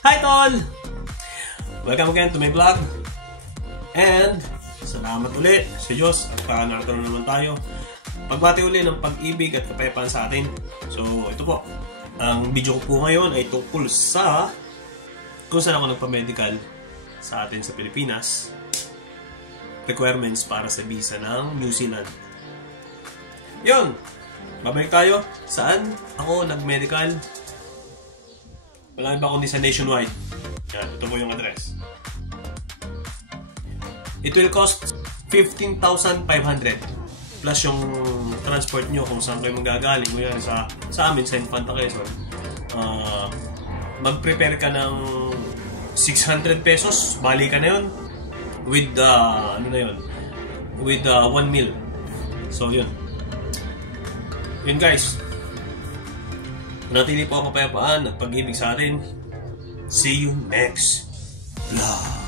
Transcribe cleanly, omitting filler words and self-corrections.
Hi Tol! Welcome again to my vlog. And salamat ulit sa Diyos at narito na naman tayo. Pagbati uli ng pag-ibig at kapayapaan sa atin. So ito po, ang video ko po ngayon ay tungkol sa kung saan ako nagpa-medical sa atin sa Pilipinas. Requirements para sa visa ng New Zealand. Yun! Babalik tayo. Saan ako nag-medical? Wala ba kundi sa Nationwide. Yan, ito po yung address. It will cost 15,500 plus yung transport nyo kung saan kayo magagaling. Kung sa amin, sa Infanta Quezon. Mag-prepare ka ng 600 pesos. Bali ka na yun. With, with 1 meal. So, yun. Yun guys. Natili po ako kapayapaan at pag-ibig sa atin. See you next vlog.